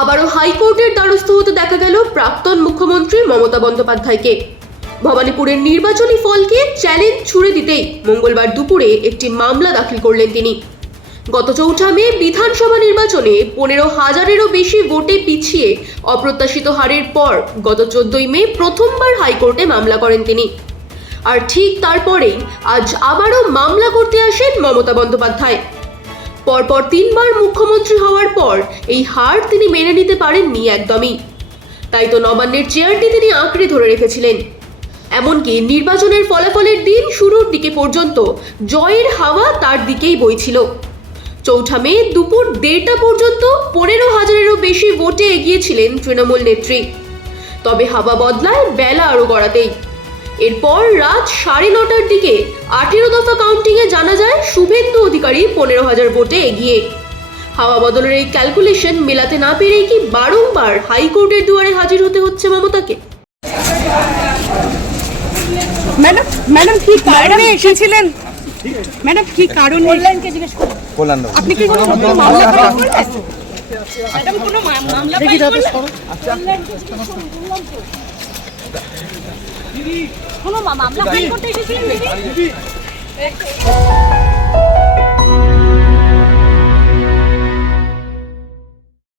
আবারও হাইকোর্টের দ্বারস্থ হতে দেখা গেল প্রাক্তন মুখ্যমন্ত্রী মমতা বন্দ্যোপাধ্যায়কে। ভবানীপুরের নির্বাচনী ফলকে চ্যালেঞ্জ ছুড়ে দিতেই মঙ্গলবার দুপুরে একটি মামলা দাখিল করলেন তিনি। গত 4 মে বিধানসভা নির্বাচনে 15,000-এরও বেশি ভোটে পিছিয়ে অপ্রত্যাশিত হারের পর গত 14 মে প্রথমবার হাইকোর্টে মামলা করেন তিনি। আর ঠিক তারপরেই আজ আবারও মামলা করতে আসেন মমতা বন্দ্যোপাধ্যায়। পরপর 3 বার মুখ্যমন্ত্রী হওয়ার পর এই হার তিনি মেনে নিতে পারেননি একদমই। তাই তো নবান্নের চেয়ারটি তিনি আঁকড়ে ধরে রেখেছিলেন। এমনকি নির্বাচনের ফলাফলের দিন শুরুর দিকে পর্যন্ত জয়ের হাওয়া তার দিকেই বইছিল। 4 মে দুপুর 1:30টা পর্যন্ত 15,000-এরও বেশি ভোটে এগিয়েছিলেন তৃণমূল নেত্রী। তবে হাওয়া বদলায় বেলা আরও গড়াতেই। এরপর রাত 9:30টার দিকে 18 দফা কাউন্টিংয়ে জানা যায় শুভেন্দু অধিকারী 15,000 ভোটে এগিয়ে। হাওয়া বদলের এই ক্যালকুলেশন মেলাতে না পেরেই কি বারংবার হাইকোর্টের দুয়ারে হাজির হতে হচ্ছে মমতাকে? ম্যাডাম কি কারণে এসেছিলেন? ম্যাডাম কি কারণে কল্যাণকে জিজ্ঞেস করুন। আপনি কি কোনো মামলা ফাইল করলেন? ম্যাডাম কোনো মামলা ফাইল করলেন? কোনো মামলা ফাইল করতে এসেছিলেন দিদি?